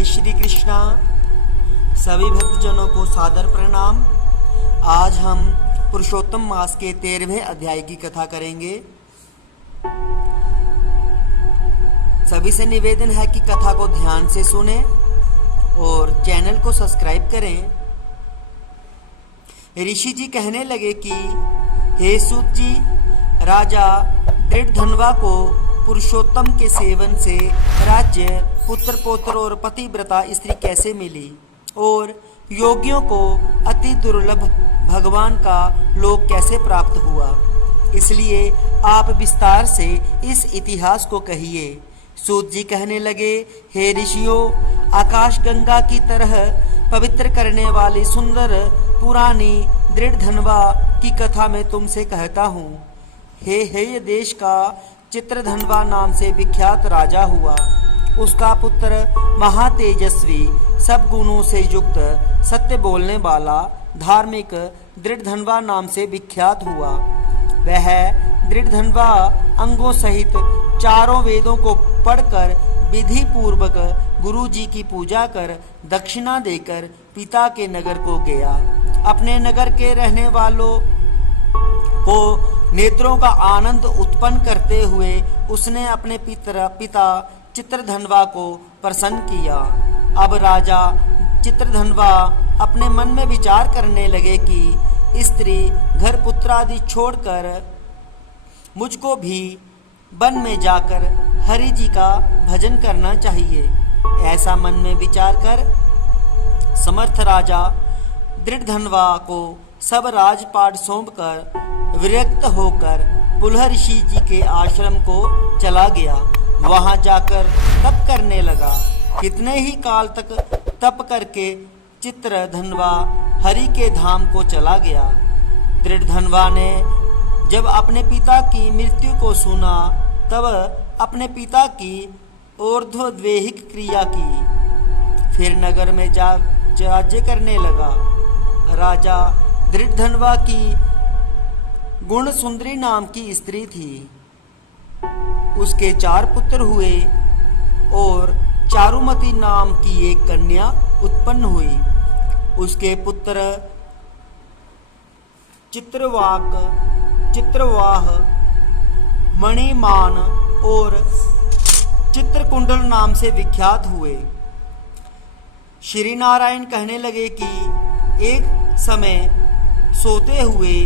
जय श्री कृष्णा। सभी भक्तजनों को सादर प्रणाम। आज हम पुरुषोत्तम मास के 13वें अध्याय की कथा करेंगे। सभी से निवेदन है कि कथा को ध्यान से सुनें और चैनल को सब्सक्राइब करें। ऋषि जी कहने लगे कि हे सूत जी, राजा दृढ़धनवा को पुरुषोत्तम के सेवन से राज्य, पुत्र पौत्र और पतिव्रता स्त्री कैसे मिली और योगियों को अति दुर्लभ भगवान का लोक कैसे प्राप्त हुआ। इसलिए आप विस्तार से इस इतिहास को कहिए। सूत जी कहने लगे, हे ऋषियों, आकाश गंगा की तरह पवित्र करने वाली सुंदर पुरानी दृढ़धनवा की कथा मैं तुमसे कहता हूँ। हे देश का चित्रधनवा नाम से विख्यात राजा हुआ। उसका पुत्र महातेजस्वी, सब गुणों से युक्त, सत्य बोलने वाला, धार्मिक दृढ़धनवा नाम से विख्यात हुआ। वह दृढ़धनवा अंगों सहित चारों वेदों को पढ़कर विधि पूर्वक गुरु जी की पूजा कर दक्षिणा देकर पिता के नगर को गया। अपने नगर के रहने वालों को नेत्रों का आनंद उत्पन्न करते हुए उसने अपने पिता चित्रधनवा को प्रसन्न किया। अब राजा चित्रधनवा अपने मन में विचार करने लगे कि स्त्री, घर, पुत्र आदि छोड़कर मुझको भी वन में जाकर हरि जी का भजन करना चाहिए। ऐसा मन में विचार कर समर्थ राजा दृढ़धनवा को सब राजपाट सौंपकर विरक्त होकर पुलह ऋषि जी के आश्रम को चला गया। वहां जाकर तप करने लगा। कितने ही काल तक तप करके चित्रधनवा हरि के धाम को चला गया। दृढ़धनवा ने जब अपने पिता की मृत्यु को सुना तब अपने पिता की ऊर्ध्वदेहिक क्रिया की। फिर नगर में राज्य करने लगा। राजा दृढ़धनवा की गुण सुंदरी नाम की स्त्री थी। उसके 4 पुत्र हुए और चारुमती नाम की एक कन्या उत्पन्न हुई। उसके पुत्र चित्रवाह, मणिमान और चित्रकुंडल नाम से विख्यात हुए। श्री नारायण कहने लगे कि एक समय सोते हुए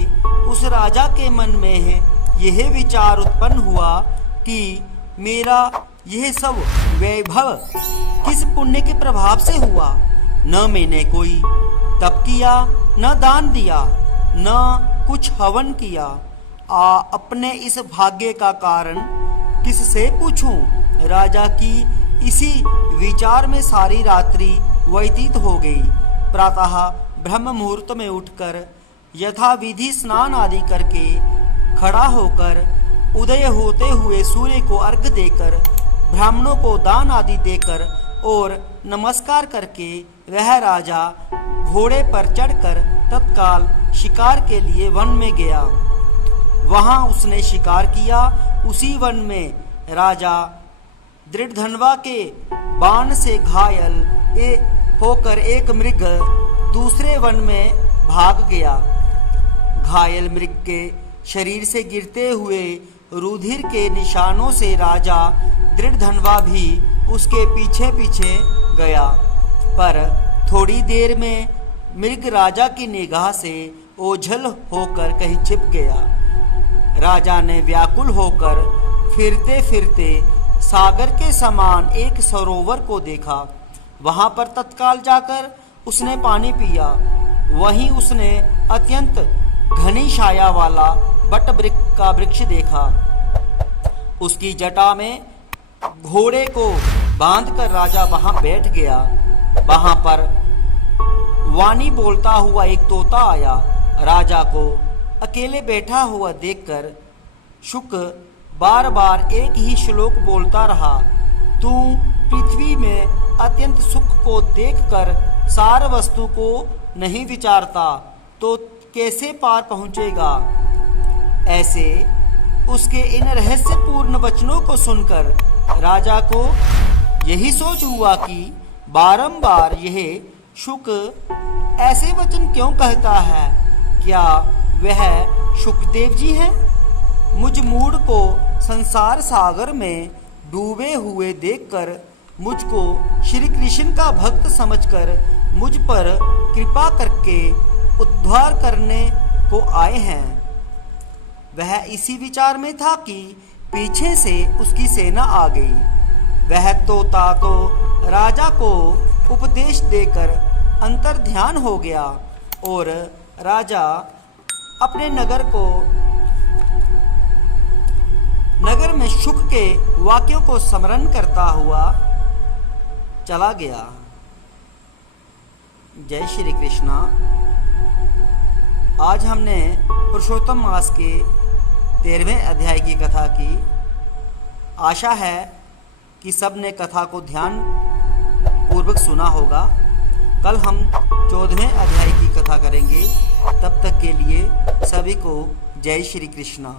उस राजा के मन में यह विचार उत्पन्न हुआ कि मेरा यह सब वैभव किस पुण्य के प्रभाव से हुआ। न मैंने कोई तप किया, न दान दिया, न कुछ हवन किया। अपने इस भाग्य का कारण किससे पूछूं। राजा की इसी विचार में सारी रात्रि व्यतीत हो गई। प्रातः ब्रह्म मुहूर्त में उठकर यथा विधि स्नान आदि करके खड़ा होकर उदय होते हुए सूर्य को अर्घ्य देकर ब्राह्मणों को दान आदि देकर और नमस्कार करके वह राजा घोड़े पर चढ़कर तत्काल शिकार के लिए वन में गया। वहां उसने शिकार किया। उसी वन में राजा दृढ़धनवा के बाण से घायल होकर एक मृग दूसरे वन में भाग गया। घायल मृग के शरीर से गिरते हुए रुधिर के निशानों से राजा दृढ़धनवा भी उसके पीछे पीछे गया। पर थोड़ी देर में मृग राजा की निगाह से ओझल होकर कहीं छिप गया। राजा ने व्याकुल होकर फिरते फिरते सागर के समान एक सरोवर को देखा। वहां पर तत्काल जाकर उसने पानी पिया। वहीं उसने अत्यंत घनी छाया वाला बट का वृक्ष देखा। उसकी जटा में घोड़े को बांधकर राजा वहां बैठ गया। वहां पर वाणी बोलता हुआ एक तोता आया। राजा को अकेले बैठा हुआ देखकर शुक बार बार एक ही श्लोक बोलता रहा। तू पृथ्वी में अत्यंत सुख को देखकर सार वस्तु को नहीं विचारता तो कैसे पार पहुंचेगा। ऐसे उसके इन रहस्यपूर्ण वचनों को सुनकर राजा को यही सोच हुआ कि बारंबार यह शुक ऐसे वचन क्यों कहता है? क्या वह शुकदेव जी हैं? मुझ मूढ़ को संसार सागर में डूबे हुए देखकर मुझको श्री कृष्ण का भक्त समझकर मुझ पर कृपा करके उद्धार करने को आए हैं। वह इसी विचार में था कि पीछे से उसकी सेना आ गई। वह तोता तो राजा को उपदेश देकर अंतर ध्यान हो गया और राजा अपने नगर में शुक के वाक्यों को स्मरण करता हुआ चला गया। जय श्री कृष्णा। आज हमने पुरुषोत्तम मास के 13वें अध्याय की कथा की। आशा है कि सब ने कथा को ध्यान पूर्वक सुना होगा। कल हम 14वें अध्याय की कथा करेंगे। तब तक के लिए सभी को जय श्री कृष्णा।